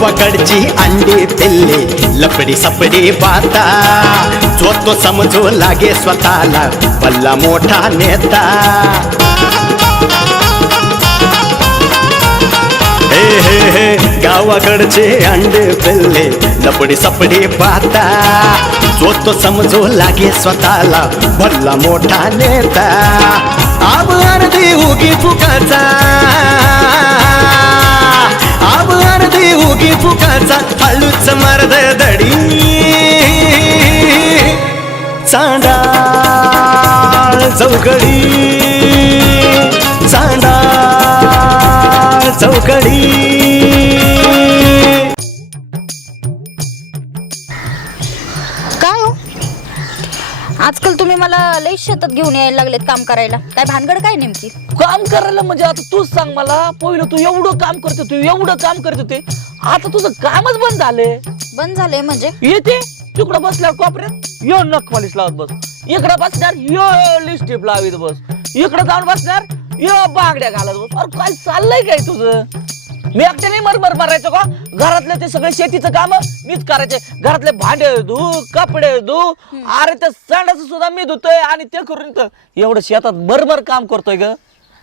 गावाकडची अंडी पिल्ले लपडी सपडी बाता जो तो समजू लागे स्वतःला भल्ला मोठा नेता हे हे हे गावाकडचे अंडे पिल्ले लपडी सपडी पाहता जो तो समजू लागे स्वतःला भल्ला मोठा नेता आब अर्धी उगी फुकाचा आब अर्धी उगी फुकाचा हळूच मर्द दडी चांडाळ चौकडी चांडाळ चौकडी काय हो आजकाल तुम्ही मला लई शेतात घेऊन यायला लागलेत काम करायला काय भानगड काय नेमकी काम करायला म्हणजे आता तूच सांग मला पहिलं तू एवढं काम करत होते एवढं काम करत होते आता तुझं कामच बंद बंद झालंय म्हणजे येते तिकडं बसल्यावर कोपऱ्यात यो नख पॉलिश लावत बस इकडं बसणार यो लिपस्टिक लावीत बस इकडं जाऊन बसणार यो बांगड्या घालत बस अरे काय चाललंय काय तुझं मी एकट्या नाही मरमर मारायचो का घरातले ते सगळे शेतीचं काम मीच करायचे घरातले भांडे धु कपडे धु अरे त्या सांडाचं सुद्धा मी धुतोय आणि ते करून तर एवढं शेतात मरमर काम करतोय ग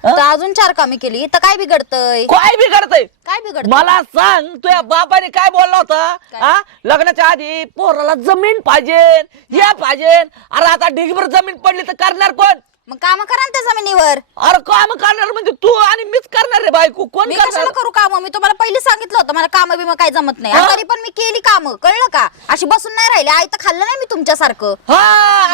तर अजून 4 कामे केली तर काय बिघडतंय काय बिघडतंय काय बिघडत मला सांग तुझ्या बापाने काय बोलला होता लग्नाच्या आधी पोराला जमीन पाहिजे हे पाहिजे अरे आता ढिगभर जमीन पडली तर करणार कोण मग काम करा ना त्या जमिनीवर अरे काम करणार म्हणजे तू आणि मीच करणार रे बायको कोण मी कशाला करू काम मी तुम्हाला पहिले सांगितलं होतं मला काम बिम काय जमत नाही तरी पण मी केली काम कळलं का अशी बसून नाही राहिले आई तर खाल्लं नाही मी तुमच्यासारखं हा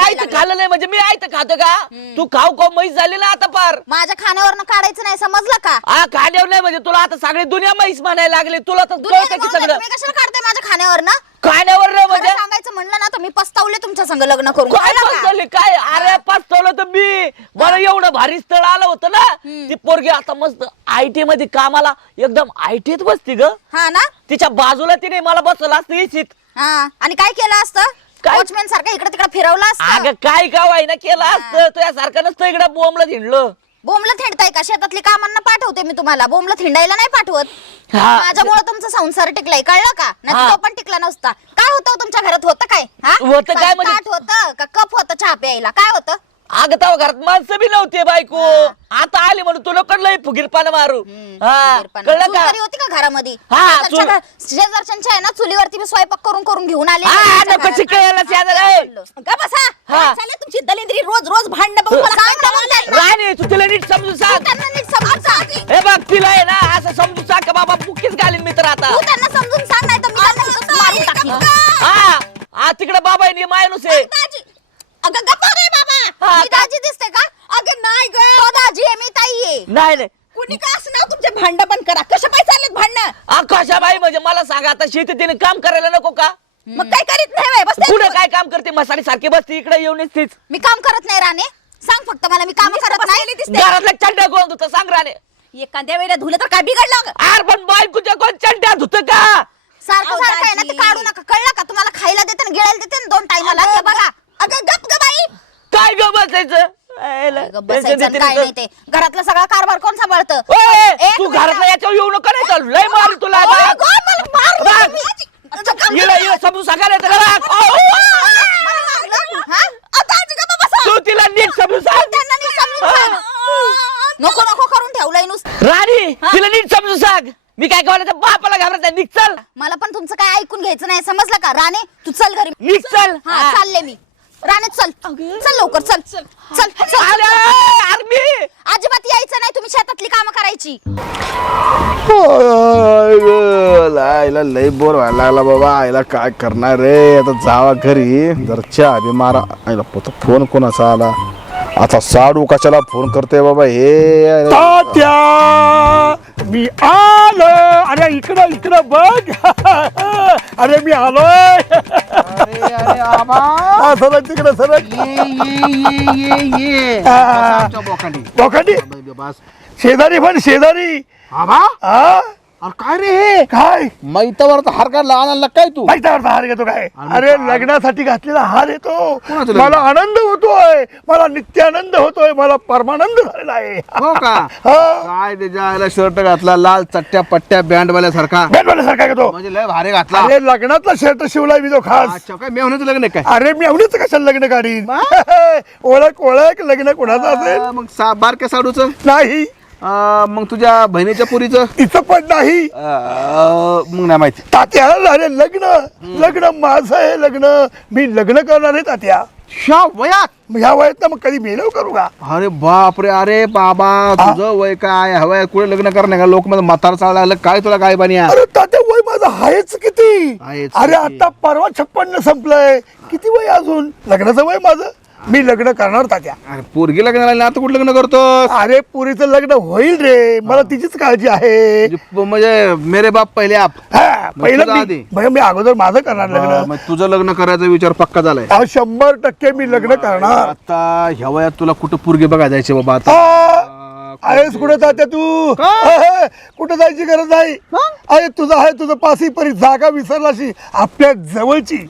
आई तर खाल्लं नाही म्हणजे मी आई तर खातो का तू खाऊ खाऊ म्हैस झाली ना आता पार माझ्या खाण्यावरनं काढायचं नाही समजलं का हा खाण्यावर नाही म्हणजे तुला आता सगळी दुनिया म्हैस म्हणायला लागली तुला तर कळतं की सगळं तुम्ही कशाला काढताय माझ्या खाण्यावरनं खाण्यावर नाही म्हणजे सांगायचं म्हणलं ना तर मी पस्तावले तुमच्या संग लग्न करून काय कळलं का? पस्तावले काय अरे पस्तावलं तर मी मला एवढं भारी स्थळ आलं होतं ना ती पोरगी आता मस्त IT मध्ये कामाला एकदम ITत बसती ग हा ना तिच्या बाजूला तिने मला बसवलं असतं इच्छित हा आणि काय केलं असतं काय? वॉचमॅन सारखं इकडे तिकडे फिरवलं असतं अगं काय गाव आहे ना केलं असतं तुझ्यासारखं नसतं इकडं बोंबलं हिंडलं बोंबलं थिंडताय का शेतातली कामांना पाठवते मी तुम्हाला बोंबलं थिंडायला नाही पाठवत हा. माझ्यामुळे तुमचा संसार टिकलाय कळलं का नाही हा. तो पण टिकला नसता काय होतं तुमच्या घरात होतं काय हा? होतं काय म्हणजे? ताट होतं का कप होतं चहा प्यायला काय होतं अगं तेव्हा घरात माणसं बी नव्हते बायको आता आली म्हणून तुला कडलंय फुगीरपणा मारू हा कळलं चूल का तरी होती का घरामध्ये हा, शेजारच्या शेजारच्यांच्या आहे ना चुलीवरती मी स्वयंपाक करून करून घेऊन आले हा, त्यांच्या नको घरात. शिकायला शेजार आहे. का बसा हा. काय चाललंय तुमची दलिंद्री रोज रोज भांडण बघून मला सांग ना मग त्यांना. राणी तू तिला नीट समजून तू सांग त्यांना नीट समजून सांग हे बघ तिला आहे ना असं समजून सांग का बाबा मुक्कीच घालीन मित्र आता तू त्यांना समजून सांग नाही तर मी त्यांना इथंच मारून टाकीन. हा हा तिकडे बाबा आहे माणूस आहे दाजी अगं गप्पा रे बाबा हा, मी दाजी दिसते का अगं नाही ग तो दाजी आहे मी ताई आहे नाही नाही कुणी का असं नाव तुमचे भांडण पण करा कशा पाय चाललेत भांडण कशाबाई म्हणजे मला सांगा आता शेतीत तिने काम करायला नको का मग काय करीत नाही बाई, बसते पुढे काय काम करते मसाली सारखी बसते इकडे येऊन तीच मी काम करत नाही राणे सांग फक्त मला मी काम करत नाही घरातल्या चंड्या कोण धुत सांग राणे एखाद्या वेळेला धुलं तर काय बिघडलं आर पण बायकोच्या कोण चंड्या धुत का सारखं सारखं आहे ना ते काढू नका कळलं का तुम्हाला खायला देते ना गिळायला देते ना 2 टाइमाला ते बघा अगं गप ग बाई काय ग बसायचं गप बसायचं आणि काय नाही ते घरातला सगळा कारभार कोण सांभाळतं तू घरातल्या याच्यावर येऊ नको नाही चालू लय मारी तुला समजून सांगायला येतं का? तू तिला नीट समजून सांग नको नको करून ठेवलंय नुसतं राणी तिला नीट समजून सांग मी काय कळलं बापाला घाबरत आहे निघ चल मला पण तुमचं काय ऐकून घ्यायचं नाही समजलं का राणे तू चल घरी निघ चल हा चालले मी राणे चल चल लवकर चल चल चल अरे आर्मी अजिबात यायचं नाही तुम्ही शेतातली कामं करायची आईला लय बोर व्हायला लागला बाबा आईला काय करणार रे आता जावा घरी जर चहा बी मारा आईला फोन कोणाचा आला आता साडू कशाला फोन करते बाबा हे तात्या मी आलो अरे इकडं इकडं बघ अरे मी आलोय सरक तिकडे सरक बोकांडी शेजारी पण शेजारी हा अरे काय रे हे काय मैतावरचा हार काढला आणायला काय तू माहितीवर हार घेतो काय अरे लग्नासाठी घातलेला हार येतो कोणाचं लग्न? मला आनंद होतोय मला नित्यानंद होतोय मला परमानंद झालेला आहे हो का हा. काय त्याच्या शर्ट घातला लाल चट्ट्या पट्ट्या बँड वाल्यासारखा बेलवाल्यासारखा घेतो म्हणजे लय भारी घातला अरे लग्नातला शर्ट शिवलाय मी तो खास अच्छा काय मेहनत लग्न आहे काय अरे मी एवढंच कशाला लग्न काढीन ओळख ओळख लग्न कोणाचं असेल मग बारक्या साडूचं नाही मग तुझ्या बहिणीच्या पुरीचं तिचं पण नाही मग नाही माहिती तात्या अरे लग्न लग्न माझं आहे लग्न मी लग्न करणार आहे तात्या ह्या वयात ह्या वयात ना मग कधी मेलो करू का अरे बापरे अरे बाबा तुझं वय काय हवंय कुठे लग्न करणे का लोक माझं म्हातार चालला लागलं काय तुला काय बानी अरे तात्या वय माझं आहेच किती आहेच अरे किती? आता परवा 56 संपलंय किती वय अजून लग्नाचं वय माझं मी लग्न करणार तात्या अरे पोरगी लग्न झाली ना आता कुठं लग्न करतो अरे पुरीचं लग्न होईल रे मला तिचीच काळजी आहे म्हणजे मेरे बाप पहिले आप हा, मग पहिलं तुझं आधी? मी अगोदर माझं करणार लग्न मग तुझं लग्न करायचा विचार पक्का झालाय 100% मी लग्न करणार आता ह्या वयात तुला कुठं पोरगी बघा जायचे बाबा आता आहेस कुठं तात्या तू का? कुठं जायची गरज नाही अरे तुझं आहे तुझं पासी परी जागा विसरलाशी आपल्या जवळची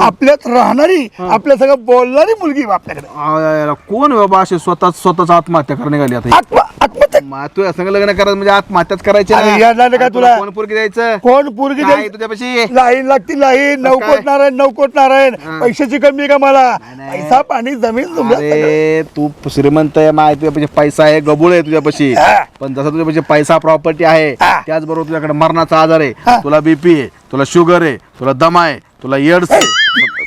आपल्यात राहणारी आपल्या सगळं बोलणारी मुलगी आहे आपल्याकडे कोण आहे बाबा असे स्वतःच आत्महत्या करणे गेली आता आत्महत्या मग तू संग लग्न करायचं म्हणजे आत्महत्याच करायची अरे ना. यार नाही का आणि तुला? कोण पोरगी द्यायचं कोण पोरगी काय द्यायची? तुझ्यापाशी लाईन लागती लाईन नवकोट नारायण नवकोट नारायण पैशाची कमी आहे का मला नाही. पैसा पाणी जमीन तुमच्या अरे तू श्रीमंत आहे माहिती तुझ्यापाशी पैसा आहे गबुळ आहे तुझ्यापाशी हा. पण जसा तुझ्यापाशी पैसा प्रॉपर्टी आहे हा. त्याचबरोबर तुझ्याकडे मरणाचा आजार आहे हा. तुला बीपी आहे तुला शुगर आहे तुला दमा आहे तुला एड्स आहे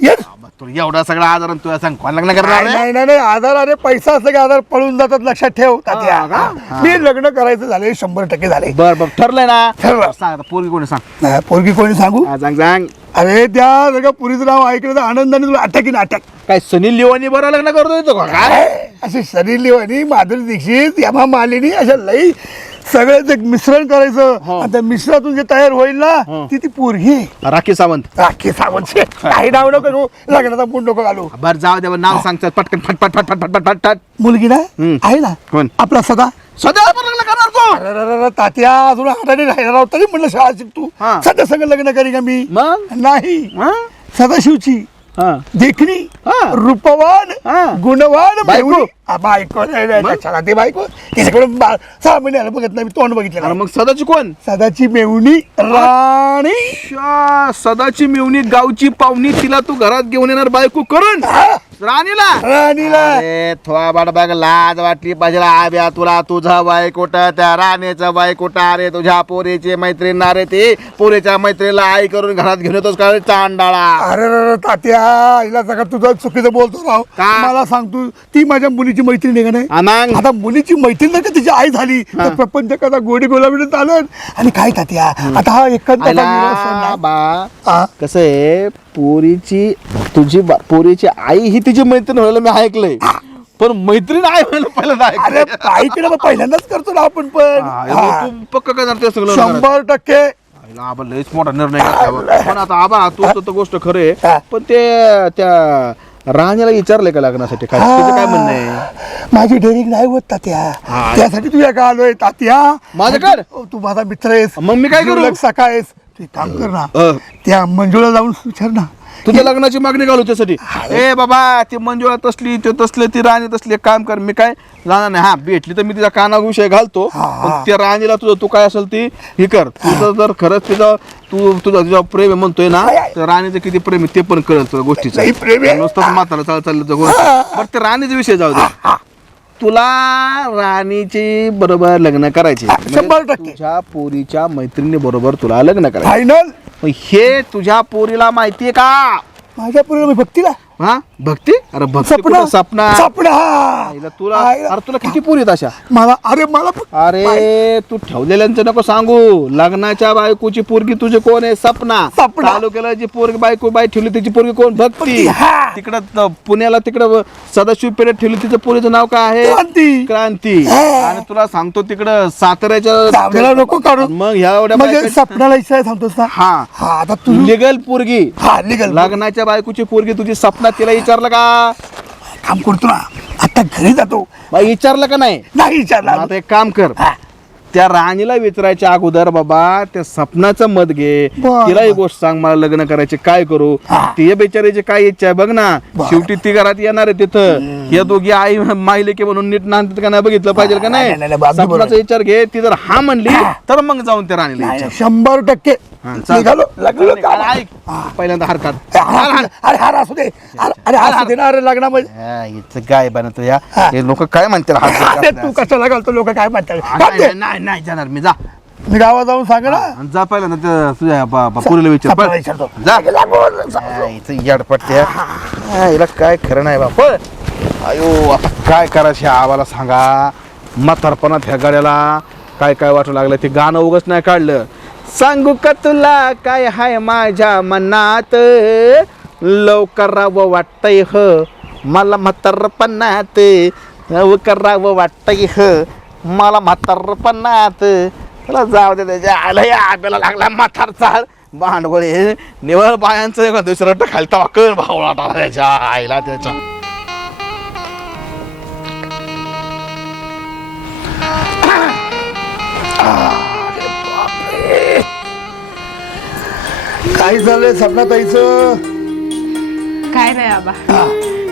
Yes. तुला एवढा सगळा आजार आणि तुला सांग कोण लग्न करणार नाही आहे? नाही नाही नाही, आधार अरे पैसा असला की आधार पळून जातात लक्षात ठेव तात्या हा का? हा. मी लग्न करायचं झाले 100% झाले बर बर ठरलंय ना ठरलं. सांग आता पोरगी कोणी सांग नाही, पोरगी कोणी सांगू हा, सांग सांग अरे त्या सगळ्या पुरीचं नाव ऐकलं तर आनंदाने तुला अटॅक इन अटॅक काय सनी लिओनी बरं लग्न करतोय तो का काय असे शरीर लिवानी माधुरी दीक्षित यमा मालिनी अशा लई सगळं एक मिश्रण करायचं आणि त्या मिश्रातून जे तयार होईल ना ती पोरगी आहे. राखी सावंत राखी सावंत काही नाव नको करू लग्नाचा मूड नको घालू बर जाऊ दे बरं, नाव सांग चल, पटकन फट फट फट फट फट फट फट मुलगी ना हम्म. आहे ना कोण? आपला सदा सध्या आपण लग्न करणार तो अरे तात्या अजून हाताने राहिला राव तरी म्हणलं शाळा शिकतो हा. सध्या संग लग्न करी का मी मग नाही हा? सदाशिवची हा. देखणी हा. रूपवान हा. गुणवान बायको? मेहुणी. बायको नाही, नाही, कशाला ते बायको तिच्याकडून 6 महिन्याला बघत नाही मी तोंड बघितलं अरे नाही. मग सदाची कोण सदाची मेहुणी राणी सदाची मिवणी गावची पाहुणी तिला तू घरात घेऊन येणार बायको करून राणीला राणीला अरे थोडा बाट बघ लाज वाटली पाहिजे आब्या तुला तुझा बायकोट त्या राणीचा बायकोट अरे तुझ्या पोरीची मैत्रीण अरे ती पोरीच्या मैत्रीला आई करून घरात घेऊन येतोस का रे चांडाळा अरे तात्या हिला सगळं तुझं चुकीचं बोलतो राव का? मला सांगतो ती माझ्या मुलीची मैत्रीण आहे का नाही मग आता मुलीची मैत्रीण जर का तिची आई झाली तर प्रपंच कसा गोडी गोलाबीने चालत आणि काय तात्या आता हा एकांताचा विरह सण आला आहे. बा हा? कसं आहे पोरीची पोरीची आई ही तिची मैत्रीण व्हायला मी ऐकलंय पण मैत्रीण आई व्हायला पहिल्यांदा अरे ऐकलंय. ताईकडे मग पहिल्यांदाच करतो ना आपण पण हा, हा. तू पक्क काय करते सगळं घरात? 100% आईला आबा लयच मोठा निर्णय घेतला. पण आता आबा तू तर गोष्ट खरे हा. पण ते त्या राणीला विचारलंय का लग्नासाठी काय तुझं काय म्हणणं आहे माझी डेअरिंग नाही होत तात्या हा. त्यासाठी तुझ्या का आलोय तात्या माझ्याकडे? तू माझा मित्र आहेस मग मी काय करू? जीवलग सखा आहेस तू एक काम कर ना अ. त्या मंजुळा जाऊन विचार ना तुझ्या लग्नाची मागणी घालू त्यासाठी ए बाबा ती मंजुळा तसली ते तसले ती राणी तसली एक काम कर मी काय जाणार नाही हा भेटली तर मी तिचा काना विषय घालतो पण त्या राणीला तुझं तू काय असेल ती हे कर तुझं जर खरंच तुझं तुझा प्रेम आहे म्हणतोय ना तर राणीचं किती प्रेम आहे ते पण कळेल तुला गोष्टीचं लई प्रेम आहे. नुसतं म्हाताला चाललं गोष्ट बरं ते राणीचा विषय जाऊ दे तुला राणीची बरोबर लग्न करायचे 100%. तुझ्या पोरीच्या मैत्रिणी बरोबर तुला लग्न करायचं फायनल पण हे तुझ्या पोरीला माहितीये का माझ्या पूर्ण मी भक्तीला हा भक्ती अरे भक्ती सपना कुठं? सपना सपना आईला तुला आईला. अरे तुला किती पोरी आहेत अशा मला अरे मला अरे तू ठेवलेल्यांचं नको सांगू लग्नाच्या बायकोची पोरगी तुझे कोण आहे सपना सपना. तालुक्याला जी पोरगी बायको बाई ठेवली तिची पोरगी कोण भक्ती हा. तिकडं पुण्याला तिकडं सदाशिव पेठेत ठेवली तिचं पोरीचं नाव काय आहे क्रांती. क्रांती हा. आणि तुला सांगतो तिकडं साताऱ्याच्या सावनेला नको काढू मग ह्या एवढ्या म्हणजे बायका- सपनाला इच्छा आहे सांगतोस ना हा हा आता तू लिगल पोरगी हा निघाल लग्नाच्या बायकोची पोरगी तुझी सपना तिला विचारलं का काम करतो ना आता घरी जातो मग विचारलं का नाही नाही विचारला आता एक काम कर हा. त्या राणीला विचारायच्या अगोदर बाबा त्या सपनाचं मत घे, बरं. तिला ही गोष्ट सांग, मला लग्न करायचे काय करू, ती बिचारायची काय इच्छा आहे बघ ना. शेवटी ती घरात येणार आहे तिथं, या दोघी आई माहिले की म्हणून नीट नांदतात का नाही बघितलं पाहिजे का नाही, नाही. नाही, नाही, अगदी बरोबर. सपनाचा विचार घे, ती जर हा म्हणली तर मग जाऊन त्या राणीला नाही, विचार. 100% चाल. निघालो लागलो काम. ऐक, पहिल्यांदा हरकत अरे हार असू दे, अरे असू दे ना, अरे लग्नामध्ये काय बनतो या हे लोक काय म्हणतात अरे तू कशाला घालतो, लोक काय म्हणतात. काम दे. नाही जाणार मी. जा मी गावात जाऊन सांग ना. आणि जा पहिल्यांदा त्या तुझ्या पुरीला विचार सपनाला विचारतो. जा येडपट्ट्या हिला काय खरं नाही बाप. अयो आता काय करायचं आवाला सांगा. म्हातारपणात ह्या गाड्याला काय काय वाटू लागलं, ते गाणं उगाच नाही काढलं. सांगू का तुला काय हाय माझ्या मनात, लवकर राहावं वाटतंय ह मला म्हातारपणात, लवकर राहावं वाटतंय ह मला म्हातारपणात. त्याला जाऊ दे, त्याच्या आला या आपल्याला लागला म्हातारचा भांडवळ हे निवळ बायांचं एका दुसरं खालता वाकण भावळा त्याच्या आईला त्याच्या. काय झालंय सपनाताईचं? काय नाही बाबा,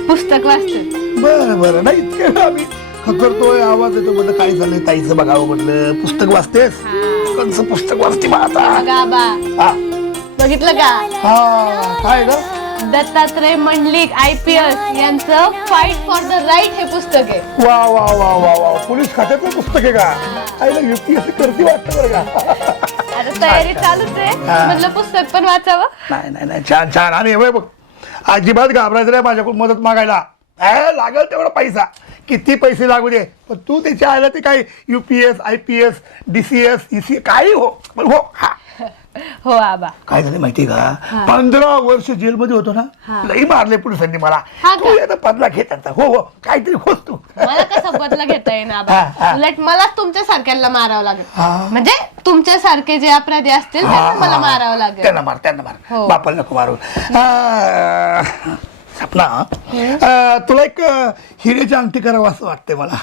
पुस्तक वाचते. बरं बरं, नाही इतके आम्ही करतोय, आवाज येतो, म्हणलं काय झालंय ताईचं बघावं, म्हटलं पुस्तक वाचतेस. कोणचं पुस्तक वाचते मग आता? बघा बा, हा बघितलं का? हा, काय ग? दत्तात्रय मंडलिक IPS यांचं फाईट फॉर द राईट हे पुस्तक आहे. वा वा वा वा वा, पोलीस खात्याचं पुस्तक आहे का? आईला UPSC करती वाटतं बरं का. आता तयारी चालूच आहे, म्हटलं पुस्तक पण वाचावं. नाही नाही नाही, छान छान. आणि हे बघ, अजिबात घाबरायचं नाही माझ्याकडून मदत मागायला. लागल तेवढा पैसा, किती पैसे लागू दे, पण तू त्याच्या आयला ते काय UPS IPS DCS EC काही हो, पण हो. हा हो आबा. काय झालं माहितीये का, 15 वर्ष जेलमध्ये होतो ना, लई मारले पोलिसांनी मला. हा का? तू आता बदला घेत आता. हो हो, काहीतरी होत तू. मला कसं बदला घेता येईना आबा, हा. उलट मलाच तुमच्या सारख्यांना मारावं लागेल. हा. म्हणजे तुमच्या सारखे जे अपराधी असतील त्यांना मला मारावं लागेल. त्यांना मार, त्यांना मार, हो. बापाला नको मारू. सपना, तुला एक हिरेची अंगठी करावं असं वाटतंय मला.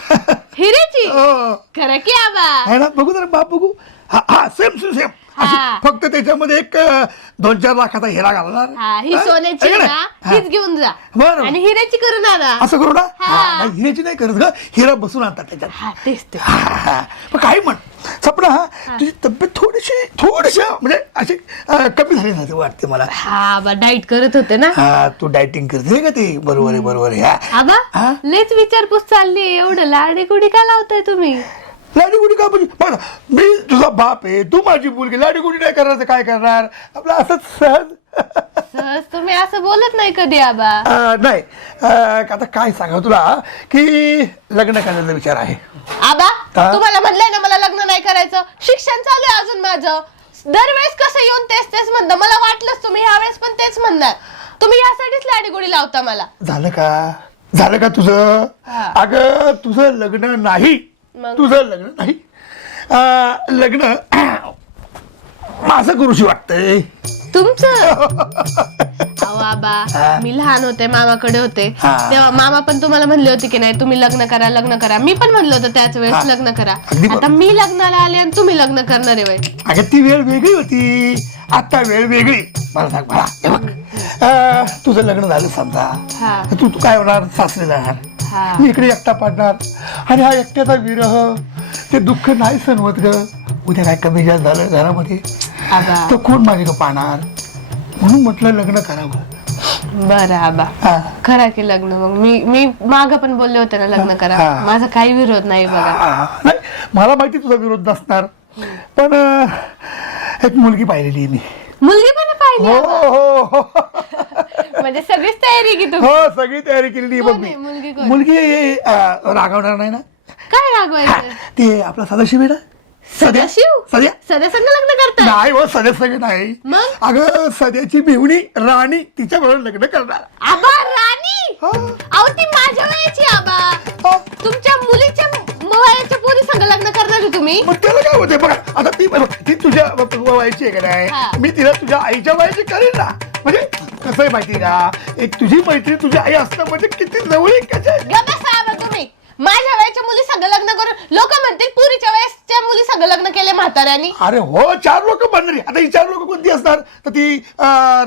हिरेची? हो. खरं की आबा? आहे ना, बघू जरा बाप बघू. हा हा, सेम सेम सेम. हा. फक्त त्याच्यामध्ये एक 2-4 लाखाचा हिरा घालणार. हा, ही हा? सोन्याची आहे का ना, नाही? हीच घेऊन जा. बरं. आणि हिऱ्याची करून आणा. असं करू ना. हा. नाही, हिऱ्याची नाही करत ग, हिरा बसून आणतात त्याच्यात. हा, तेच ते. हा. पण काही म्हण सपना, तुझी तब्येत थोडीशी म्हणजे अशी कमी झाली ना वाटते मला. हा बा, डाईट करत होते ना. हा, तू डायटिंग करते का ते? बरोबर आहे, बरोबर आहे. हा. आबा, लयच विचारपूस चालली. एवढं लाडी गुडी का लावताय तुम्ही? लाडीगुडी का म्हणजे बघ ना, मी तुझा बाप आहे, तू माझी मुलगी, लाडीगुडी नाही करणार तर काय करणार? आपलं असंच सहज. सहज तुम्ही असं बोलत नाही कधी आबा. नाही, आता काय सांगा तुला की लग्न करण्याचा विचार आहे. आबा, हा? तुम्हाला म्हणलंय ना मला लग्न नाही करायचं. शिक्षण चालू आहे अजून माझं. दरवेळेस कसं येऊन तेच म्हणतं. मला वाटलंच तुम्ही ह्यावेळेस पण तेच म्हणणार. तुम्ही यासाठीच लाडीगुडी लावता मला. झालं का तुझं? हा. अगं तुझं लग्न नाही, मग? तुझं लग्न नाही, लग्न माझं करूशी वाटतंय. तुमचं? अहो आबा, मी लहान होते, मामाकडे होते, हा. तेव्हा मामा पण तुम्हाला म्हणले होते की नाही तुम्ही लग्न करा. मी पण म्हणलं होतं त्याच वेळेस लग्न करा. अगदी बरोबर. आता मी लग्नाला आले आणि तुम्ही लग्न करणार आहे. अगं ती वेळ वेगळी होती, आता वेळ वेगळी. मला सांग मला, हे बघ, तुझं लग्न झालं समजा, हा. तू काय होणार? सासरे जाणार, हा. मी इकडे एकटा पडणार, आणि हा एकट्याचा विरह, ते दुःख नाही सणवत ग. उद्या काय कमी जास्त झालं घरामध्ये आबा, तर कोण माझे का पाहणार? म्हणून म्हटलं लग्न करावं. बरं आबा, हा. करा की लग्न. मग मी माग पण बोलले होते ना लग्न करा. हा. माझा काही विरोध नाही बघा. नाही, मला माहिती तुझा विरोध नसणार, पण एक मुलगी पाहिलेली मी. मुलगी पण पाहिली हो आबा? हो हो म्हणजे सगळीच तयारी की तुम्ही? हो, सगळी तयारी केलेली बघ कोण मी. आहे मुलगी? कोण? मुलगी रागवणार नाही ना? काय रागवायचं? ते आपला सदाशिव आहे ना, सदाशिव? सध्या सध्या संग लग्न करताय? नाही हो, सध्या सगळे नाही. मग? अगं सध्याची बिहुणी राणी, तिच्या बरोबर लग्न करणार. आबा, राणी? हो. अहो ती माझ्या वयाची आबा. हो. तुमच्या मुलीच्या वयाच्या पोरी संग लग्न करणार आहे तुम्ही? मग त्याला काय होते बघा, आता ती तुझ्या वयाची आहे का हा. नाही, मी तिला तुझ्या आईच्या वयाची करेन ना. म्हणजे कसं आहे माहिती का, एक तुझी मैत्री तुझी आई असणं म्हणजे किती जवळीक. ग बसा आबा तुम्ही. माझ्या वयाच्या मुली सगळं लग्न करून लोक म्हणतील पुरीच्या वयाच्या मुली सगळं लग्न केले म्हाताऱ्यांनी. अरे हो 4 लोक बनणारी. आता ही 4 लोक कोणती असणार? तर ती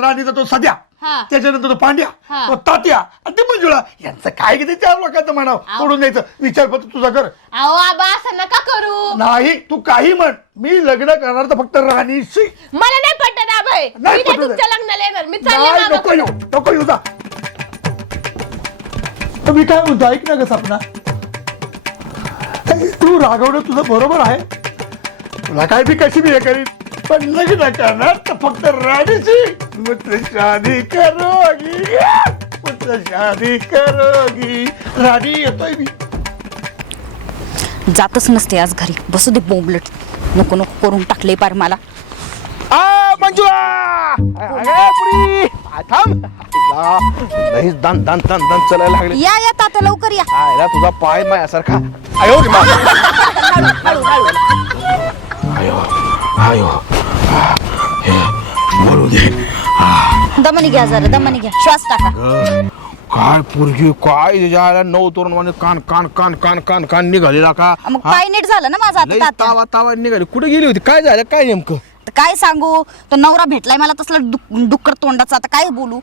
राणीचा तो सध्या, हा. त्याच्यानंतर तो पांड्या, हा. तो तात्या आणि ती मंजुळा. यांचं काय किती 4 लोकांचं म्हणावं सोडून द्यायचं. विचार फक्त तुझा कर. अहो आबा असं नका करू. नाही तू काही म्हण, मी लग्न करणार तर फक्त राणीशी. मला नाही पटत आबाई. मी नाही नाही पटत. तुमच्या लग्नाला येणार. मी नाही, चालले नको येऊ, नको येऊ जा. तर मी काय म्हणतो ऐक ना ग सपना, तू रागवणं तुझं बरोबर आहे. तुला काय बी कशी बी हे करीन, पण लग्न करणार तर फक्त राणीची. मुझसे शादी करोगी, मुझसे शादी करोगी. राणी येतोय मी. जातच नसते आज घरी. बसू दे बोंबलट. नको नको करून टाकले पार मला. मंजुळा पुरी थांब. लईच दान दान दान दान चालायला लागले. या या तात्या लवकर या. आयला तुझा पाय माझ्यासारखा. आयो रे मा. आयो आयो बोलू दे. दमनी घ्या जरा, दमनी घ्या. श्वास टाका. काय पुरगी काय त्याच्या 9 तोरण कान कान कान कान कान कान निघालेला का? मग पाय नीट झालं ना माझा आता लई तात्या. तावा तावा निघाली. कुठे गेली होती? काय झालं काय नेमकं? तर काय सांगू, तो नवरा भेटलाय मला तसला डुक्कर तोंडाचा. आता काय बोलू.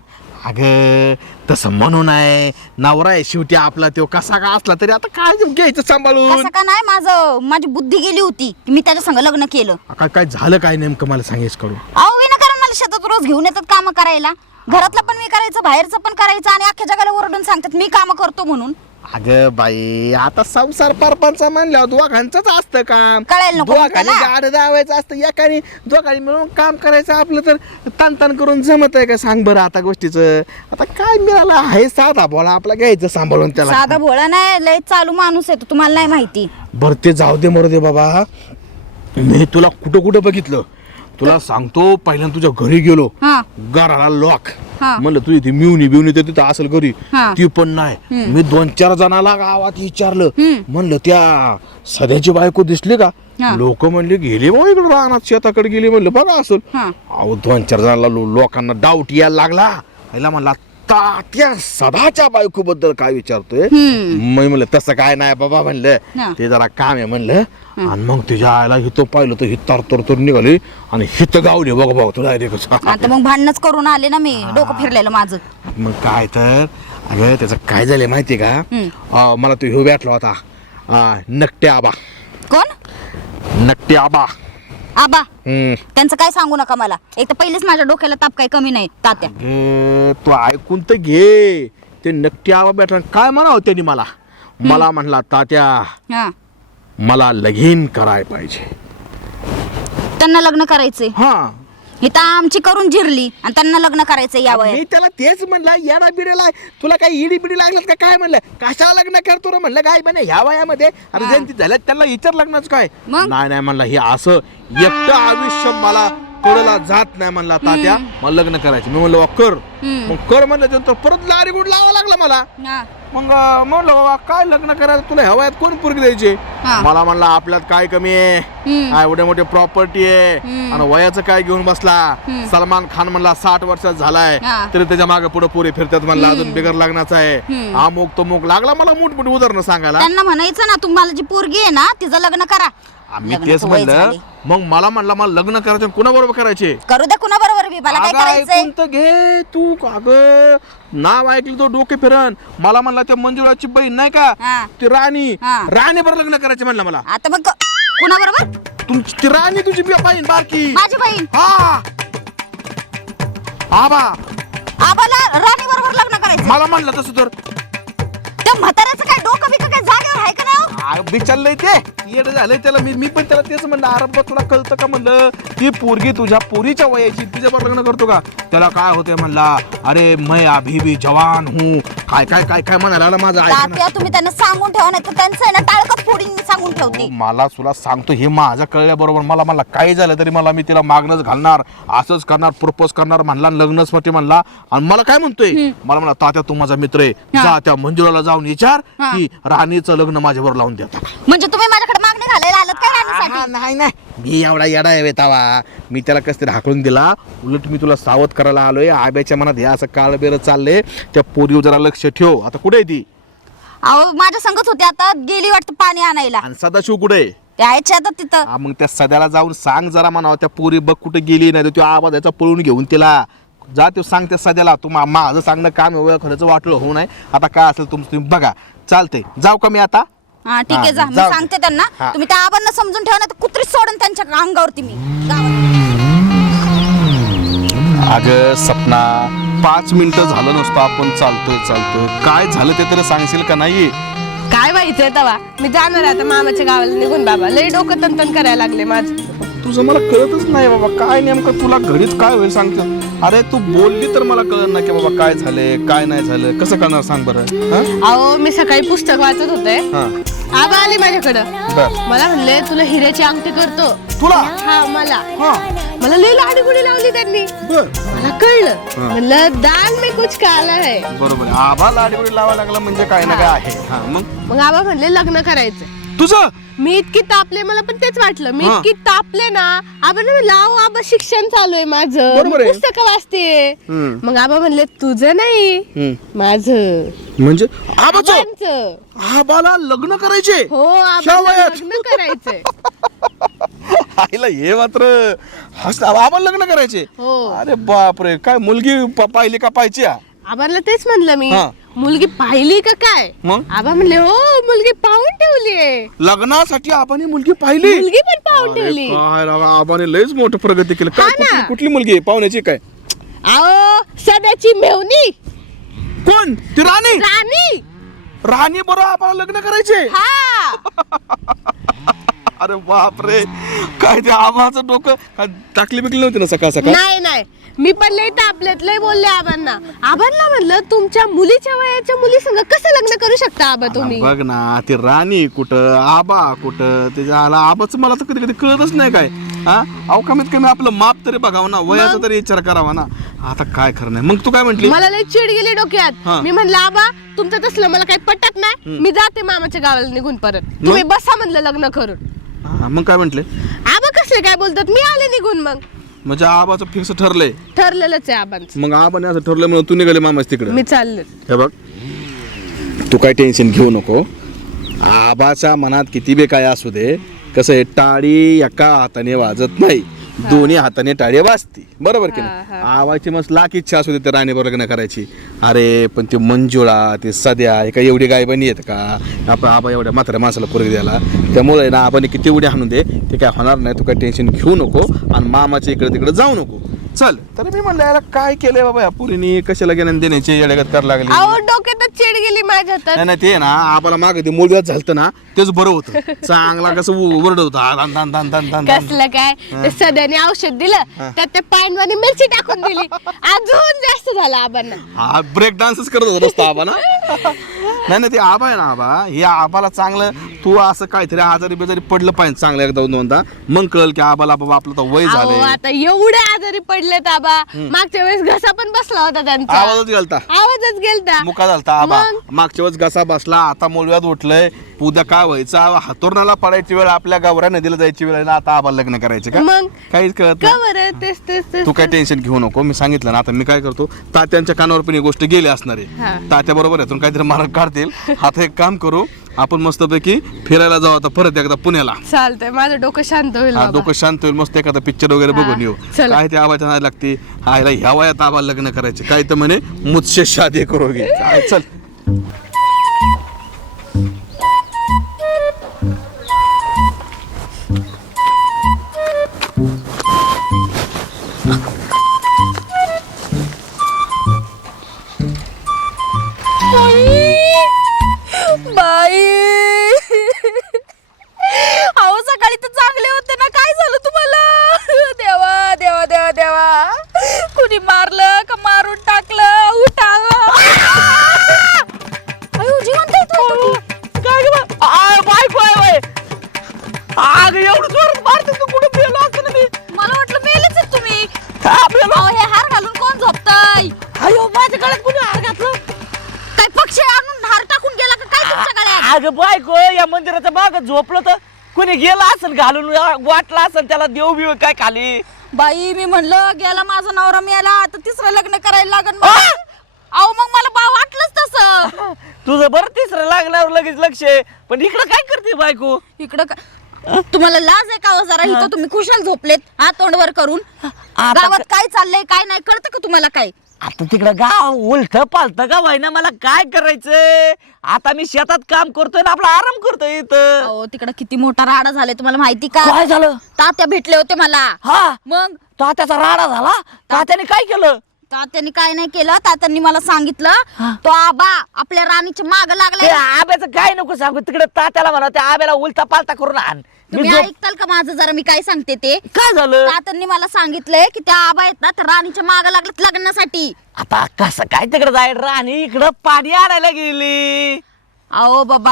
अगं तसं म्हणून आहे, नवरा आहे शेवटी आपला. तो कसा का असला तरी आता काय घ्यायचं सांभाळून. कसं का नाही, माझी बुद्धी गेली होती की मी त्याच्या संग लग्न केलं. काय काय झालं काय नेमकं मला सांगायच करू. अहो विनाकारण मला शेतात रोज घेऊन येतात काम करायला. घरातलं पण मी करायचं, बाहेरचं पण करायचं, आणि अख्ख्या जगाला ओरडून सांगतात मी काम करतो म्हणून. अगं बाई आता संसार परपंच म्हणल्यावर दोघांचंच असतं काम. कळायला नको दोघांनी आपल्याला. गाड दावायचं असतं, एकाने दोघांनी मिळून काम करायचं आपलं. तर ताण ताण करून जमत आहे का सांग बरं आता गोष्टीचं. आता काय मिळालं आहे साधा बोला आपला, घ्यायचं सांभाळून त्याला. साधा भोळा नाही, लय चालू माणूस आहे तो. तुम्हाला नाही माहिती. बरं ते जाऊ दे मरू दे बाबा. मी तुला कुठं कुठं बघितलं तुला सांगतो. पहिल्यांदा तुझ्या घरी गेलो, हा घराला लॉक. हा. म्हणलं तुझी ती मिवणी तर तिथं असेल घरी. हा. ती पण नाही. मी 2-4 जणाला गावात विचारलं. म्हणलं त्या सध्याची बायको दिसली का? हा. लोक म्हणले गेली बाबा इकडे रानात शेताकडे गेली. म्हणलं बघा असेल. हा. अहो 2-4 जणाला लोकांना डाऊट यायला लागला. पहिला म्हणला तात्या सदाच्या बायको बद्दल काय विचारतोय. मी म्हणलं तसं काय नाही बाबा. म्हणलं हा. ते जरा काम आहे म्हणलं. आणि मग तिच्या आईला हिथं पाहिलं तर हितार तर निघाली आणि हिथं गावली बघ भाऊ तुला डायरेक्ट. आता मग भांडणच करून आले ना मी. डोकं फिरलेलं माझं. मग काय तर अगं त्याचं काय झालंय माहितीये का? मला तो ह्यो भेटला होता नकटे आबा. कोण? नकटे आबा. आबा. त्यांचं काय सांगू नका मला. एक तर पहिलेच माझ्या डोक्याला ताप काही कमी नाही तात्या. तू ऐकून तर घे. ते नकटे आबा भेटला काय म्हणावं त्यांनी मला म्हणला तात्या हा. मला लगीन कराय पाहिजे. त्यांना लग्न करायचंय. हा इथं आमची करून जिरली आणि त्यांना लग्न करायचंय या वयात. मी त्याला तेच म्हणला येडा बिडेला तुला काही इडी बिडी लागल्यात का काय म्हणलं. कशा लग्न करतो रे म्हणलं. काय म्हणे ह्या वयामध्ये अरे जयंती झाल्या त्यांना विचार लग्नाच काय. मग? नाही म्हणलं हे असं एकटं आयुष्य मला कडला जात नाही म्हणला तात्या. मला लग्न करायचं. मी म्हणलं कर. मग कर म्हणलं तर परत लारी गुड लावा लागला मला. हा. मग म्हणलं बाबा काय लग्न करायचं तुला ह्या वयात कोण पोरगी द्यायची. हा. मला म्हणला आपल्यात काय कमी आहे. काय एवढे मोठे प्रॉपर्टी आहे आणि वयाचं काय घेऊन बसला. सलमान खान म्हणला 60 वर्षात झालाय हा. तरी त्याच्या मागे पुढे पुरे फिरतात म्हणला अजून बिगर लग्नाचा आहे. अमुक तमुक लागला मला मोठमोठी उदाहरणं सांगायला. त्यांना म्हणायचं ना तुम्हाला जी पोरगी आहे ना तिचं लग्न करा. आम्ही लग्नाचं तेच वय म्हणलं. झाले. मग मला म्हणला मला लग्न करायचं कुणाबरोबर करायचे. करू द्या कुणा बरोबर बी. मला काय अगं, करायचंय. ऐकून तर घे तू. अगं नाव ऐकलं तो डोके फिरण. मला म्हणला त्या मंजुळाची बहीण नाही का हा. ती राणी. हा. राणी बरोबर लग्न करायचे म्हणलं मला. आता मग कुणा बरोबर? तुमची ती राणी तुझी बहीण बारकी. माझी बहीण. हा आबा आबाला राणी बरोबर लग्न करायचं. मला म्हणलं तसं तर त्या म्हाताऱ्याचं काय डोकं बिकं काय जागेवर आहे का ना? बिचारलंय ते येड झालंय त्याला. मी पण त्याला तेच म्हणलं अरे तुला कळतं का म्हणलं ती पोरगी तुझ्या पोरीच्या वयाची तिच्यावर लग्न करतो का. त्याला काय होतंय म्हणला अरे मैं अभी भी जवान हूँ. काय काय काय काय म्हणाला माझं ऐक तात्या तुम्ही त्यांना सांगून ठेवा नाही तर त्यांचं आहे ना टाळकं फोडीन मी सांगून ठेवते. मला तुला सांगतो हे माझं कळल्याबरोबर मला काही झालं तरी मी तिला मागणंच घालणार. असंच करणार प्रपोज करणार म्हणला लग्नसाठी म्हणला. आणि मला काय म्हणतोय मला म्हणला तात्या तू माझा मित्र आहे जा त्या मंजुळाला जाऊन विचार की राणीचं लग्न माझ्यावर लावून देता. म्हणजे तुम्ही माझ्याकडे मागणी घालायला आलात काय राणीसाठी? नाही मी एवढा येडा आहे तावा. मी त्याला कसं तरी हाकलून दिला. उलट मी तुला सावध करायला आलोय. आब्याच्या मनात हे असं काळबेर चाललंय. त्या पोरीवर जरा लक्ष ठेव. आता कुठे आहे ती? अहो माझ्या संगत होते, आता गेली वाटतं पाणी आणायला. आणि सदाशिव कुठे ते आहेत शेतात तिथं. हा, मग त्या सध्याला जाऊन सांग जरा म्हणावं त्या पोरी बघ कुठे गेली नाही तो आवाज याचा पळून घेऊन तिला जा. ते सांग त्या सध्याला तू माझं सांगणं काम एवढं खरंच वाटलं होऊ नये. आता काय असेल तुमचं तुम्ही बघा. चालतंय, जाऊ का मी आता? हा ठीक आहे, हा, जा. मी जाऊ दे. सांगते त्यांना. हा. तुम्ही त्या आबांना समजून ठेवा ना, तर कुत्री सोडून त्यांच्या अंगावरती मी गावात. अगं सपना 5 मिनिटं झालं नसतं आपण चालतोय काय झालं ते तरी सांगशील का नाही? काय व्हायचंय तवा? मी जाणार आता मामाच्या गावाला निघून. बाबा लय डोकं तनतन करायला लागले माझं. तुझं मला कळतच नाही बाबा काय नेमकं तुला घडीत काय होईल सांगतो. अरे तू बोलली तर मला कळलं ना की बाबा काय झालंय काय नाही झालं. कसं करणार सांग बरं? हं? अहो मी सकाळी पुस्तक वाचत होते, हं. आबा आले माझ्याकडं. बर. मला म्हणले तुला हिऱ्याची अंगठी करतो. तुला? हा मला. हं. मला लय लाडीगुडी लावली त्यांनी. बर. मला कळलं, म्हणलं दाल में कुछ काला है. बरोबर आहे. आबा लाडीगुडी लावायला लागला म्हणजे काय ना काय आहे. हा मग आबा म्हणले लग्न करायचं. तुझं मी इतकी तापले, मला पण तेच वाटलं. मी हा. इतकी तापले ना, आबा म्हणलं अहो आबा शिक्षण चालू आहे माझं, बरोबर आहे. पुस्तकं वाचते. हम्म. मग आबा म्हणले तुझं नाही माझं, म्हणजे आबाचं आबांचं. आबाला लग्न करायचे? हो शा आबाला वयात? लग्न करायचंय. आईला हे मात्र आबाला लग्न करायचे? हो. अरे बापरे काय मुलगी पाहिली का पाहिजे? आबाला तेच म्हणलं मी, हा. मुलगी पाहिली का काय? मग? आबा म्हणले हो मुलगी पाहून ठेवली, लग्नासाठी आबाने मुलगी पाहिली? मुलगी पण पाहून अरे ठेवली. काय राव, आबाने लयच मोठं प्रगती केली. काय हा ना. कुठली मुलगी आहे? पाहुण्याची काय? अहो सध्याची मेवणी कोण? ती राणी? राणी. राणी बरोबर आबाला लग्न करायचे? हा अरे बापरे काय ते आबाचं डोकं काय टाकली बिकली नव्हती ना सकाळ सकाळ? नाही मी पण लय तापलेत, लय बोलले आबांना. आबांना म्हणलं तुमच्या मुलीच्या वयाच्या मुली संग कसं लग्न करू शकता आबा तुम्ही? बघ ना ती राणी कुठं आबा कुठं त्याच्या आबाचं मला तर कधी कधी कळतच नाही काय. हा अहो कमीत कमी आपलं माप तरी बघावं ना, वयाचा तरी विचार करावा ना. आता काय खरं नाही. मग तू काय म्हंटली? मला लय चिड गेली डोक्यात. हा. मी म्हणलं आबा तुमचं तसलं मला काही पटत नाही, मी जाते मामाच्या गावाला निघून परत. तुम्ही बसा म्हणलं लग्न करून. हा, मग काय म्हंटले? आबा कसले काय बोलतात, मी आले निघून. मग म्हणजे आबाचं फिक्स ठरलंय? ठरलेलंच आहे आबांचं. मग आबाने असं ठरलं म्हणून तू निघाले मामाच तिकडे? मी चालले. हे बघ तू काय टेन्शन घेऊ नको. आबाच्या मनात किती बे काय असू दे, कसं आहे टाळी एका हाताने वाजत नाही, दोन्ही हाताने टाळी वाजती. बरोबर की नाही? आबाची मस्त लाख इच्छा असू दे त्या राणीबरोबर लग्न करायची. अरे पण ते मंजुळा ते सध्या हे काय एवढी गायबानी येत का आपण आबा एवढ्या म्हाताऱ्या माणसाला पोरगी द्यायला? त्यामुळे ना आबाने किती उडी हाणून दे ते काय होणार नाही. तू काय टेन्शन घेऊ नको आणि मामाच्या इकडे तिकडे जाऊ नको. चल तर मी म्हणलं याला काय केलंय बाबा या पुरीनी, कशाला घेणं देण्याची येड्यागत करायला लागली. अहो डोक्यातच चिड गेली माझ्या तर. नाही नाही ते ना आबाला मागे ते मूळव्याध झालतं ना तेच बरं होतं. चांगला कसं ओरडत होता दान दान दान दान दान दान. कसलं काय ते सध्याने औषध दिलं, त्यात ते पानवानी मिरची टाकून दिली, अजून जास्त झालं आबांना. हा ब्रेक डान्सच करत होता रस्ता आबा ना. नाही नाही ते आबा आहे ना आबा हे आबाला चांगलं तू असं काहीतरी आजारी बेजारी पडलं पाहिजे चांगलं एकदा दोनदा, मग कळल की आबाला बाबा आपलं तर वय अहो झालंय. आता एवढे आजारी पडलेत आबा, मागच्या वेळेस घसा पण बसला होता त्यांचा, आवाजच गेलता, आवाजच गेलता. मुका झालता आबा. मग? मागच्या वेळेस घसा बसला, आता मूळव्याध उठलंय, उद्या काय व्हायचं? हातोरणाला पडायची वेळ, आपल्या गावऱ्या नदीला जायची वेळ आहे ना, आता आबा लग्न करायचे का? मग? काहीच कळत का नाही. बरं? तेच तेच तेच तू काय टेन्शन घेऊ नको, मी सांगितलं ना. आता मी काय करतो, तात्यांच्या कानावर पण ही गोष्ट गेली असणार हा. आहे. तात्या बरोबर यातून काहीतरी मार्ग काढतील. आता एक काम करू आपण मस्तपैकी फिरायला जाऊ आता परत एकदा पुण्याला. चालतंय, माझं डोकं शांत होईल हा बाबा. डोकं शांत होईल, मस्त एखादा पिक्चर वगैरे हा, बघून येऊ. चला. काय ते आवाज नाही लागते आईला ह्या वयात आबा लग्न करायचे काय तर म्हणे मुझसे शादी करोगे. काय चल बाई अहो सकाळी तर चांगले होते ना, काय झालं तुम्हाला? देवा देवा देवा देवा, कुणी मारलं का मारून टाकलं? उठा अयो जिवंत आहे तू. काय ग बा? बायको आहे वय. आग एवढं जोरात मारते तू, कुठे पेलो असं ना मी. मला वाटलं मेलेच आहेत तुम्ही. आपल्याला अहो, हे हार घालून कोण झोपतय? अयो माझ्या गळ्यात कुणी हार घातलं? काय पक्षी आणून हार टाकून गेला का काय तुमच्या गळ्यात? अगं बायको या मंदिराच्या बागेत झोपलं तर कुणी गेला असेल घालून, वाटला असेल त्याला देव बिव काय खाली. बाई मी म्हणलं गेला माझा नवरा मिळाला तर तिसरं लग्न करायला लागन मला. अहो मग मला वाटलंच तसं. तुझं बरं तिसरं लागल्यावर लगेच लक्ष आहे. पण इकडं काय करते बायको? इकडं तुम्हाला लाज आहे का हो जरा? इथं तुम्ही खुशाल झोपलेत हा तोंडवर करून. आता गावात काय चाललंय काय नाही कळतं का तुम्हाला? काय आता तिकडं गाव उलट पालत का व्हायना, मला काय करायचंय? आता मी शेतात काम करतोय ना, आपला आराम करतोय इथं. अहो तिकडं किती मोठा राडा झालाय तुम्हाला माहिती का? काय झालं? तात्या भेटले होते मला. हा, मग तात्याचा राडा झाला. तात्याने काय केलं? तात्यांनी काय नाही केलं. तात्यांनी मला सांगितलं तो आबा आपल्या राणीच्या माग ते लागलाय. आब्याचं काय नको सांगू, तिकडे तात्याला म्हणा त्या आब्याला उलटा पालता करून आण. मी तुम्ही झोप- ऐकताल का माझं जरा? मी काय सांगते ते. काय झालं? तात्यांनी मला सांगितलंय की त्या आबा आहेत ना त्या राणीच्या माग लागलेत लग्नासाठी. आता कसं काय तिकडे जाईल? राणी इकडं पाणी आणायला गेली. अहो बाबा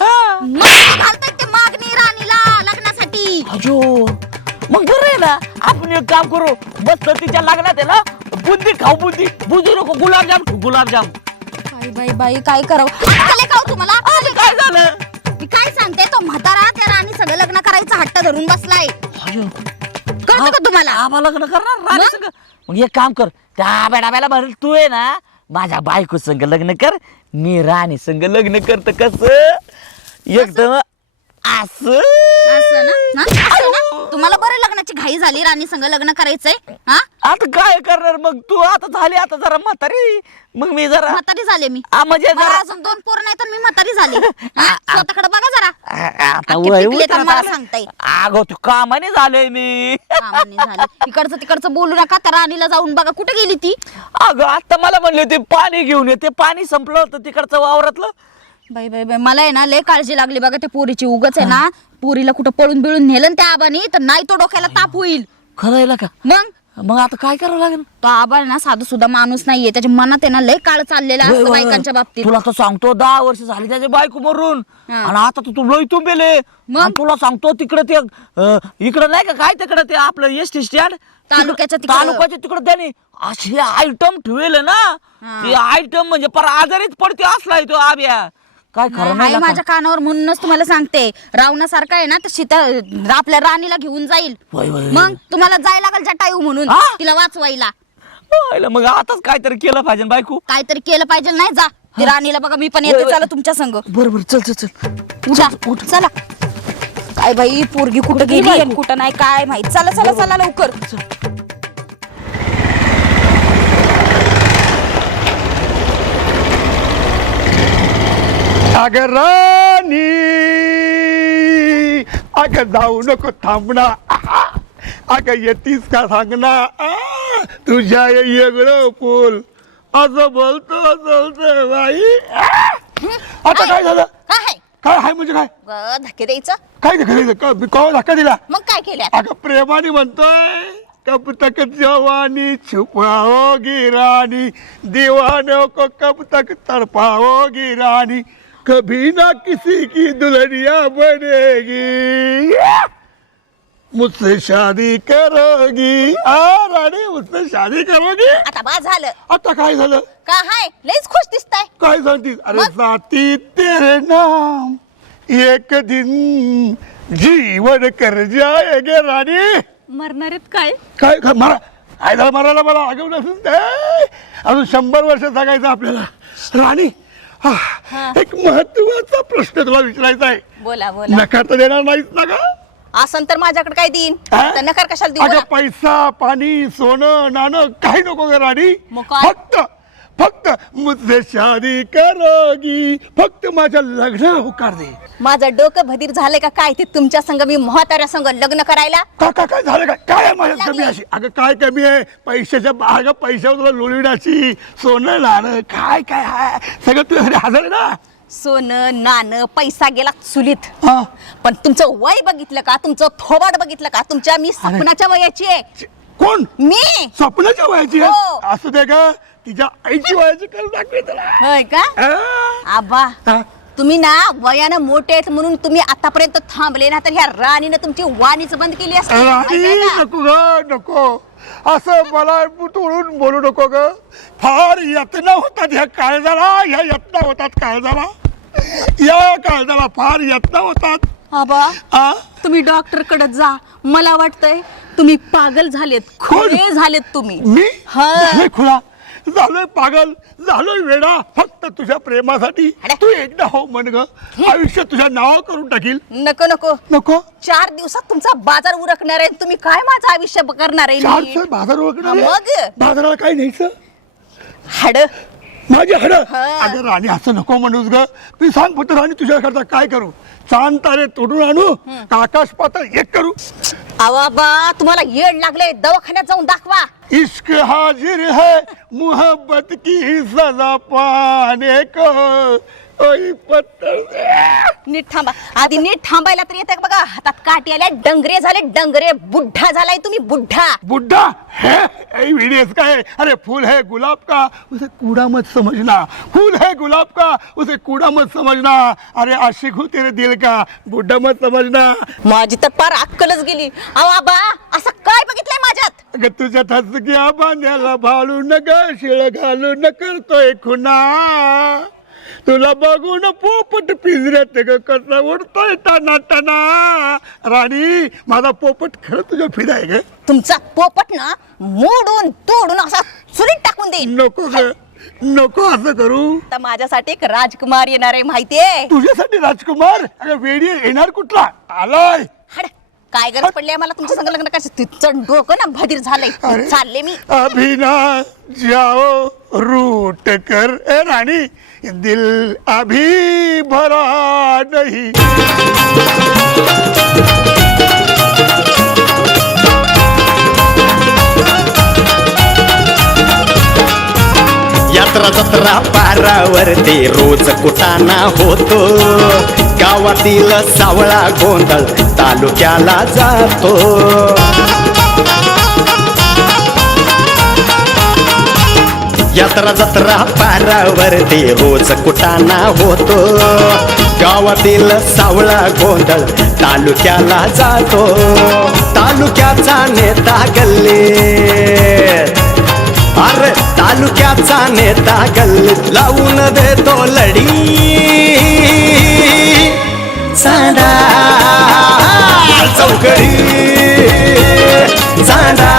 हा. घालतायत ते मागणी राणीला लग्नासाठी. अजो मग बरं आहे ना, आपण एक काम करू, मस्त तिच्या लग्नात आहे ना बुंदी खाऊ. बुंदी नको, गुलाबजाम ठेवू, गुलाबजाम. बाई बाई बाई काय करावं? अक्कल आहे का हो तुम्हाला? अक्कल आहे काय का? झालं? मी काय सांगते, तो म्हातारा त्या राणी सगळं लग्न करायचं हट्ट धरून बसलाय. अजो कळतं का तुम्हाला? आबा लग्न करणार राणी मग? संग? मग एक काम कर, त्या आब्या डाब्याला म्हणेल तू आहे ना माझ्या बायको संग लग्न कर, मी राणी संग लग्न करतो. कसं एकदम असं असं ना? असं ना? तुम्हाला बरं लग्नाची घाई झाली, राणी संग लग्न करायचंय हा? आता काय करणार मग तू? आता झाली आता जरा म्हातारी, मग मी जरा म्हातारी झाले मी. म्हणजे मला जरा अजून 2 पोरं नाही तर मी म्हातारी झाली. हा? स्वतःकडे बघा जरा. आता अख्खे वय पिकले तर उतरत मला आलं. सांगताय. अगं तू कामाने झाले मी. कामाने झाले. इकडचं तिकडचं बोलू नका. त्या राणीला जाऊन बघा कुठे गेली ती. अगं आता मला म्हणले होते पाणी घेऊन ये, ते पाणी संपलं होतं तिकडचं वावरातलं. बाई बाई बाई मला आहे ना लय काळजी लागली बघा त्या पोरीची. उगच आहे ना पोरीला कुठं पळून बिळून नेलं ना त्या आबानी तर नाही तो डोक्याला ताप होईल. खरं का? मग आता काय करावं लागेल? तो आबा आहे ना साधू सुद्धा माणूस नाहीये. त्याच्या मनात आहे ना लय काळ चाललेला होय, असतं होय, होय. बायकांच्या बाबतीत. तुला तर सांगतो 10 वर्ष झाली त्याची बायको मरून, हा. आणि आता तू लय तुंबेले. मग? आणि तुला सांगतो तिकडे ते इकडं नाही का काय तिकडे ते आपलं एसटी स्टँड तालुक्याच्या तिकडं. तालुक्याच्या तिकडे त्याने असे आयटम ठेवले ना, हा. ते आयटम म्हणजे पर आजारीच पडते असलाय तो आब्या. काय खरं नाही आहे का? माझ्या कानावर म्हणूनच तुम्हाला सांगते. रावणासारखा आहे ना तर सीता आपल्या राणीला घेऊन जाईल. होय, होय, होय. मग तुम्हाला जायला लागेल जटायू म्हणून हा? तिला वाचवायला. होय, मग आताच काहीतरी केलं पाहिजे ना बायको. काहीतरी केलं पाहिजे. नाही जा ती राणीला बघा. मी पण होय, येते. होय. चला तुमच्या संग. बरोबर, चल चल चल. उठा चला. काय बाई पोरगी कुठं गेली आणि कुठं नाही काय माहित. चला चला चला लवकर. अगं राणी अगं जाऊ नको थांबना. अगं येतीस का सांगना. तुझ्या वेगळं पूल असं बोलतो बाई. आता काय झालं? काय आहे? काय आहे म्हणजे काय? धक्के द्यायचं. काय करायचं? कवा धक्का दिला? मग काय केलं? अगं प्रेमाने म्हणतोय कब तक जवानी छुपाओगी रानी, दीवानों को कब तक तड़पाओगी रानी, कभी ना किसी की दुल्हनिया बनेगी, मुझसे शादी करोगी. राणी मुझसे शादी करोगी. आता बा झालं. आता काय झालं? काय हाय लयच खुश दिसताय. काय सांगतीस? अरे मग? साथी तेरे नाम एक दिन जीवन कर जाएगे रानी. मरणार आहेत काय? काय काय मारा आयला मारायला मला आगवलं असून अजून 100 वर्ष जगायचं आपल्याला. राणी एक महत्वाचा प्रश्न तुला विचारायचा आहे. बोला बोला. नकार तर देणार नाहीस ना का? आसन तर माझ्याकडे काय देईन. हा? तर नकार कशाला देऊ? अगं बोला. पैसा पाणी सोनं नाणं काही नको ग राणी. मग काय? फक्त मुझसे शादी करोगी. फक्त माझ्या लग्नाला होकार दे. माझं डोकं भदीर झालंय का काय ते तुमच्या संग मी म्हाताऱ्या संग लग्न करायला? काय झालं काय आहे माझ्यात कमी अशी? अगं काय कमी आहे? पैशाच्या पैशावर तुला लोळीडाची सोनं नाणं काय काय आहे सगळं तुझ्या हजर आहे ना. सोनं नाणं पैसा गेला चुलीत. हा. पण तुमचं वय बघितलं का? तुमचं थोबाड बघितलं का? तुमच्या मी सपनाच्या वयाची आहे. कोण? मी. स्वप्नाच्या वयाची हो. आहे? असू दे का तिच्या आईची वयाची करून दाखवे तुला. होय का? हा? आबा हा. तुम्ही ना वयानं मोठे आहेत म्हणून तुम्ही आतापर्यंत थांबले ना तर ह्या राणीने तुमची वाणीच बंद केली असती. राणी माहितीये का? नको ग नको असं मला तोडून बोलू नको ग. फार यातना होतात ह्या काळजाला. ह्या यातना होतात काळजाला. या काळजाला फार यातना होतात. आबा आ? तुम्ही डॉक्टर कडे जा. मला वाटतंय तुम्ही पागल झालेत. कोण? खुळे झालेत तुम्ही. मी हा. नाही खुळा. झालोय पागल, झालोय वेडा फक्त तुझ्या प्रेमासाठी. तू एकदा हो म्हण ग, आयुष्य तुझ्या नावा करून टाकील. नको नको नको 4 दिवसात तुमचा बाजार उरकणार आहे. तुम्ही काय माझं आयुष्य करणार आहे? चारचं बाजार ओळखणार आहे? मग? बाजाराला काय न्यायचं? हाड माझी हाड. हा. अगं राणी असं नको म्हणूस ग. तू सांग फक्त राणी तुझ्याकरता काय करू? चांद तारे तोडून आणू का आकाश पातळ एक करू? आवाबा तुम्हाला येड लागले, दवाखान्यात जाऊन दाखवा. इश्क हाजिर है मोहब्बत की सजा पाने को. ओई पत्तल. नीट थांबा, आधी नीट थांबायला तर येते बघा. हातात काठी आल्या, डंगरे झाले डंगरे. बुड्ढा झालाय तुम्ही, बुड्ढा. बुड्ढा है वीडियस का है? अरे फूल है गुलाब का उसे कूड़ा मत समझना. फूल है गुलाब का उसे कूड़ा मत समझना. अरे आशिक हूँ तेरे दिल का, बुड्ढा मत समझना. माझी तर पार अक्कलच गेली. आवाबा असं काय बघितलंय माझ्यात? अगं तुझ्या ठसक्या बांध्याला भाळू न ग, शिळ घालू न करतोय खुना. तुला बघून पोपट पिंजऱ्यात ग कसा उडतोय टाना टाना. राणी माझा पोपट खरं तुझ्या फिदा आहे ग. तुमचा पोपट ना मोडून तोडून असा चुलीत टाकून देईन. नको ग, नको असं करू. आता माझ्यासाठी एक राजकुमार येणार आहे माहितीये. तुझ्यासाठी राजकुमार? अगं वेडी येणार कुठला? आलाय. हड, काय गरज पडली मला तुमच्या संग लग्न करायचं? तिचं डोकं ना भदीर झालंय. अरे. चालले मी. अभी ना जाओ रूट कर ए रानी, दिल अभी भरा नहीं. यात्रा जत्रा पारावरती रोज कुटाणा होतो. गावातील सावळा गोंधळ तालुक्याला जातो. यात्रा जत्रा पारावरती रोज कुटाणा होतो. गावातील सावळा गोंधळ तालुक्याला जातो. तालुक्याचा नेता गल्लीत, अरे तालुक्याचा नेता गल्लीत लावून देतो लढी. चांडा चौकडी, चांडा